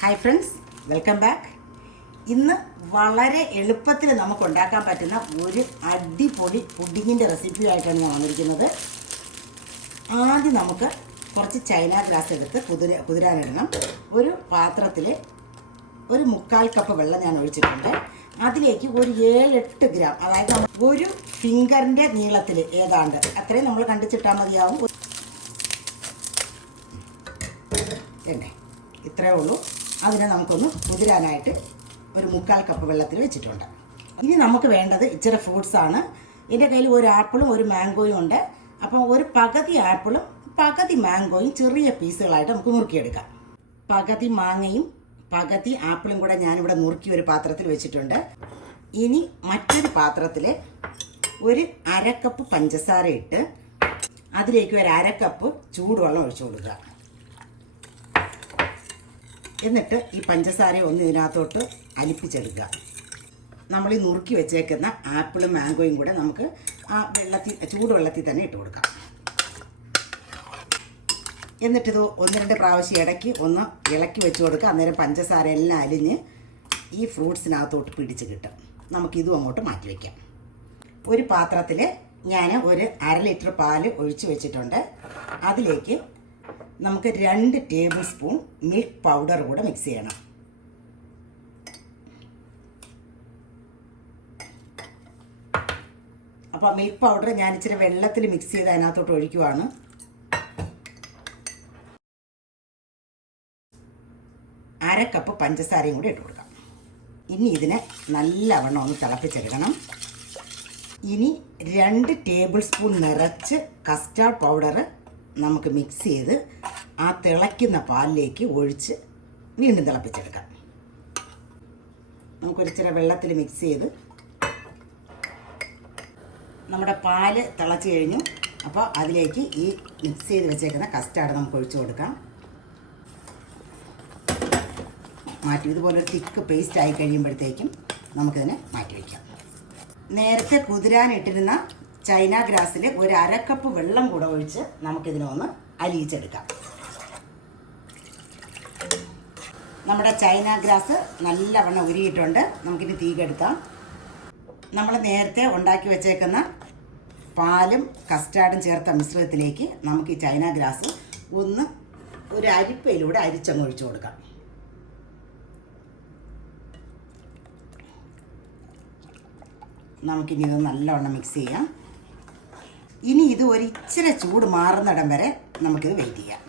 Hi friends, welcome back. ഇന്ന് വളരെ എളുപ്പത്തിൽ നമുക്ക് ഉണ്ടാക്കാൻ പറ്റുന്ന ഒരു അടിപൊളി പുഡിങ്ങിൻ്റെ റെസിപ്പിയായിട്ടാണ് ഞാൻ വന്നിരിക്കുന്നത്. ആദ്യം നമുക്ക് കുറച്ച് ചൈന ഗ്ലാസ് എടുത്ത് കുതിരാനിടണം. ഒരു പാത്രത്തിൽ ഒരു 1/4 കപ്പ് വെള്ളം ഞാൻ ഒഴിച്ചിട്ടുണ്ട്. അതിലേക്ക് ഒരു 7-8 ഗ്രാം, അതായത് ഒരു ഫിംഗറിൻ്റെ നീളത്തിൽ ഏതാണ്ട് അത്രയും നമ്മൾ കണ്ടിച്ചിട്ടാൽ മതിയാവും. ഇത്രയേ ഉള്ളൂ. അതിനെ നമുക്കൊന്ന് കുതിരാനായിട്ട് ഒരു 1/4 കപ്പ് വെള്ളത്തിൽ വെച്ചിട്ടുണ്ട്. ഇനി നമുക്ക് വേണ്ടത് ഇച്ചിരി ഫ്രൂട്ട്സാണ്. എൻ്റെ കയ്യിൽ ഒരു ആപ്പിളും ഒരു മാംഗോയും ഉണ്ട്. അപ്പം ഒരു പകുതി ആപ്പിളും പകുതി മാംഗോയും ചെറിയ പീസുകളായിട്ട് നമുക്ക് നുറുക്കിയെടുക്കാം. പകുതി മാങ്ങയും പകുതി ആപ്പിളും കൂടെ ഞാനിവിടെ നുറുക്കി ഒരു പാത്രത്തിൽ വെച്ചിട്ടുണ്ട്. ഇനി മറ്റൊരു പാത്രത്തിൽ ഒരു 1/2 കപ്പ് പഞ്ചസാര ഇട്ട് അതിലേക്ക് ഒരു 1/2 കപ്പ് ചൂടുവെള്ളം ഒഴിച്ചു കൊടുക്കുക. എന്നിട്ട് ഈ പഞ്ചസാര ഒന്ന് ഇതിനകത്തോട്ട് അലിപ്പിച്ചെടുക്കുക. നമ്മൾ ഈ നുറുക്കി വെച്ചേക്കുന്ന ആപ്പിളും മാംഗോയും കൂടെ നമുക്ക് ആ ചൂടുവെള്ളത്തിൽ തന്നെ ഇട്ട് കൊടുക്കാം. എന്നിട്ടിത് 1-2 പ്രാവശ്യം ഇടയ്ക്ക് ഒന്ന് ഇളക്കി വെച്ച് കൊടുക്കുക. അന്നേരം പഞ്ചസാര എല്ലാം അലിഞ്ഞ് ഈ ഫ്രൂട്ട്സിനകത്തോട്ട് പിടിച്ച് കിട്ടും. നമുക്കിതും അങ്ങോട്ട് മാറ്റി വയ്ക്കാം. ഒരു പാത്രത്തിൽ ഞാൻ ഒരു 1/2 ലിറ്റർ പാൽ ഒഴിച്ച് വെച്ചിട്ടുണ്ട്. അതിലേക്ക് നമുക്ക് 2 ടേബിൾ സ്പൂൺ മിൽക്ക് പൗഡർ കൂടെ മിക്സ് ചെയ്യണം. അപ്പോൾ മിൽക്ക് പൗഡർ ഞാൻ ഇച്ചിരി വെള്ളത്തിൽ മിക്സ് ചെയ്ത് അതിനകത്തോട്ട് ഒഴിക്കുവാണ്. അര കപ്പ് പഞ്ചസാരയും കൂടി ഇട്ട് കൊടുക്കാം. ഇനി ഇതിനെ നല്ലവണ്ണം ഒന്ന് തിളപ്പിച്ചെടുക്കണം. ഇനി 2 ടേബിൾ സ്പൂൺ നിറച്ച് കസ്റ്റാർഡ് പൗഡർ നമുക്ക് മിക്സ് ചെയ്ത് ആ തിളയ്ക്കുന്ന പാലിലേക്ക് ഒഴിച്ച് വീണ്ടും തിളപ്പിച്ചെടുക്കാം. നമുക്കൊരിച്ചിരി വെള്ളത്തിൽ മിക്സ് ചെയ്ത് നമ്മുടെ പാല് തിളച്ച് കഴിഞ്ഞു. അപ്പോൾ അതിലേക്ക് ഈ മിക്സ് ചെയ്ത് വെച്ചേക്കുന്ന കസ്റ്റാർഡ് നമുക്ക് ഒഴിച്ചു കൊടുക്കാം. മാറ്റി ഇതുപോലെ തിക്ക് പേസ്റ്റ് ആയി കഴിയുമ്പോഴത്തേക്കും നമുക്കിതിനെ മാറ്റി വയ്ക്കാം. നേരത്തെ കുതിരാനിട്ടിരുന്ന ചൈന ഗ്രാസിൽ ഒരു 1/2 കപ്പ് വെള്ളം കൂടെ ഒഴിച്ച് നമുക്കിതിനെ ഒന്ന് അലിയിച്ചെടുക്കാം. നമ്മുടെ ചൈന ഗ്രാസ് നല്ലവണ്ണം ഉരുകിയിട്ടുണ്ട്. നമുക്കിനി തീ കെടുക്കാം. നമ്മൾ നേരത്തെ ഉണ്ടാക്കി വെച്ചേക്കുന്ന പാലും കസ്റ്റാർഡും ചേർത്ത മിശ്രിതത്തിലേക്ക് നമുക്ക് ഈ ചൈന ഗ്രാസ് ഒന്ന് ഒരു അരിപ്പയിലൂടെ അരിച്ചങ്ങ് ഒഴിച്ചു കൊടുക്കാം. നമുക്കിനി ഇത് നല്ലവണ്ണം മിക്സ് ചെയ്യാം. ഇനി ഇത് ഒരിച്ചിരി ചൂട് മാറുന്നിടം വരെ നമുക്കിത് വെയിറ്റ് ചെയ്യാം.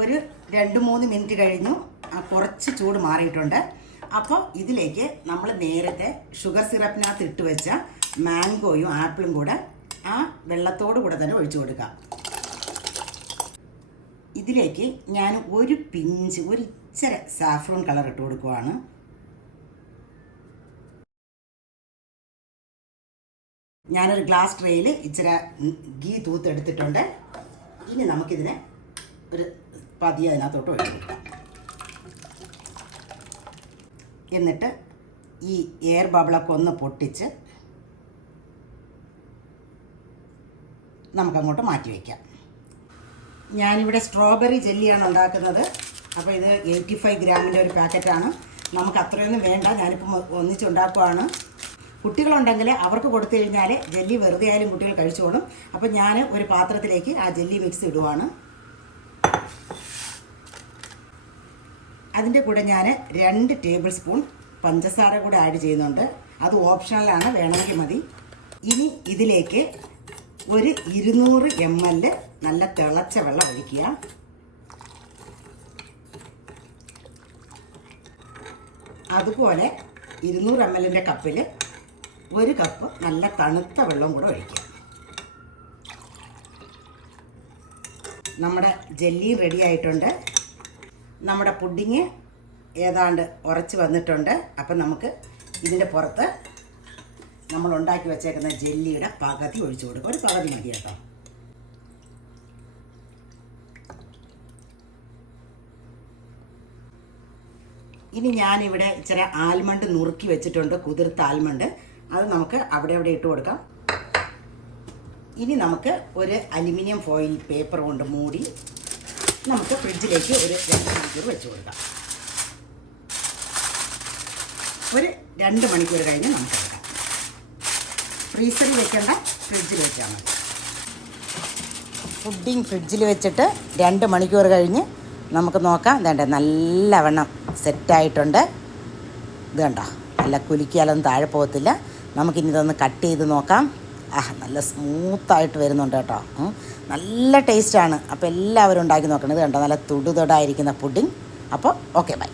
ഒരു 2-3 മിനിറ്റ് കഴിഞ്ഞു. കുറച്ച് ചൂട് മാറിയിട്ടുണ്ട്. അപ്പോൾ ഇതിലേക്ക് നമ്മൾ നേരത്തെ ഷുഗർ സിറപ്പിനകത്ത് ഇട്ട് വെച്ച മാംഗോയും ആപ്പിളും കൂടെ ആ വെള്ളത്തോടു കൂടെ തന്നെ ഒഴിച്ചു കൊടുക്കാം. ഇതിലേക്ക് ഞാൻ ഒരു ഇച്ചിരി സാഫ്രോൺ കളർ ഇട്ട് കൊടുക്കുവാണ്. ഞാനൊരു ഗ്ലാസ് ട്രേയിൽ ഇച്ചിരി ഗീ തൂത്തെടുത്തിട്ടുണ്ട്. ഇനി നമുക്കിതിനെ ഒരു പതിയെ അതിനകത്തോട്ട് ഒഴിച്ചു കൊടുക്കാം. എന്നിട്ട് ഈ എയർ ബബിളൊക്കെ ഒന്ന് പൊട്ടിച്ച് നമുക്കങ്ങോട്ട് മാറ്റി വയ്ക്കാം. ഞാനിവിടെ സ്ട്രോബെറി ജെല്ലിയാണ് ഉണ്ടാക്കുന്നത്. അപ്പോൾ ഇത് 85 ഗ്രാമിൻ്റെ ഒരു പാക്കറ്റാണ്. നമുക്ക് അത്രയൊന്നും വേണ്ട. ഞാനിപ്പം ഒന്നിച്ചുണ്ടാക്കുവാണ്. കുട്ടികളുണ്ടെങ്കിൽ അവർക്ക് കൊടുത്തു കഴിഞ്ഞാൽ ജെല്ലി വെറുതെ ആയാലും കുട്ടികൾ കഴിച്ചോളും. അപ്പം ഞാൻ ഒരു പാത്രത്തിലേക്ക് ആ ജെല്ലി മിക്സ് ഇടുവാണ്. അതിൻ്റെ കൂടെ ഞാൻ 2 ടേബിൾ സ്പൂൺ പഞ്ചസാര കൂടെ ആഡ് ചെയ്യുന്നുണ്ട്. അത് ഓപ്ഷണലാണ്, വേണമെങ്കിൽ മതി. ഇനി ഇതിലേക്ക് ഒരു 200 ml നല്ല തിളച്ച വെള്ളം ഒഴിക്കുക. അതുപോലെ 200 ml കപ്പിൽ 1 കപ്പ് നല്ല തണുത്ത വെള്ളം കൂടെ ഒഴിക്കുക. നമ്മുടെ ജെല്ലി റെഡി ആയിട്ടുണ്ട്. നമ്മുടെ പുഡിങ് ഏതാണ്ട് ഉറച്ച് വന്നിട്ടുണ്ട്. അപ്പം നമുക്ക് ഇതിൻ്റെ പുറത്ത് നമ്മൾ ഉണ്ടാക്കി വെച്ചേക്കുന്ന ജെല്ലിയുടെ പകുതി ഒഴിച്ചു കൊടുക്കുക. ഒരു പകുതി മതി കേട്ടോ. ഇനി ഞാനിവിടെ ഇച്ചിരി ആൽമണ്ട് നുറുക്കി വെച്ചിട്ടുണ്ട്, കുതിർത്ത ആൽമണ്ട്. അത് നമുക്ക് അവിടെ ഇട്ട് കൊടുക്കാം. ഇനി നമുക്ക് ഒരു അലുമിനിയം ഫോയിൽ പേപ്പർ കൊണ്ട് മൂടി നമുക്ക് ഫ്രിഡ്ജിലേക്ക് ഒരു 2 മണിക്കൂർ വെച്ച് കൊടുക്കാം. ഒരു 2 മണിക്കൂർ കഴിഞ്ഞ് നമുക്ക് എടുക്കാം. ഫ്രീസറിൽ വെക്കേണ്ട, ഫ്രിഡ്ജിൽ വെച്ചാൽ മതി. പുഡിങ് ഫ്രിഡ്ജിൽ വെച്ചിട്ട് 2 മണിക്കൂർ കഴിഞ്ഞ് നമുക്ക് നോക്കാം. ഇതേണ്ട നല്ലവണ്ണം സെറ്റായിട്ടുണ്ട്. ഇത് കണ്ടോ, നല്ല കുലുക്കിയാലൊന്നും താഴെ പോകത്തില്ല. നമുക്കിനി ഇതൊന്ന് കട്ട് ചെയ്ത് നോക്കാം. നല്ല സ്മൂത്തായിട്ട് വരുന്നുണ്ട് കേട്ടോ. നല്ല ടേസ്റ്റാണ്. അപ്പോൾ എല്ലാവരും ഉണ്ടാക്കി നോക്കണം. ഇത് കണ്ടോ, നല്ല തുടുതൊടായിരിക്കുന്ന പുഡിങ്. അപ്പോൾ ഓക്കെ, ബൈ.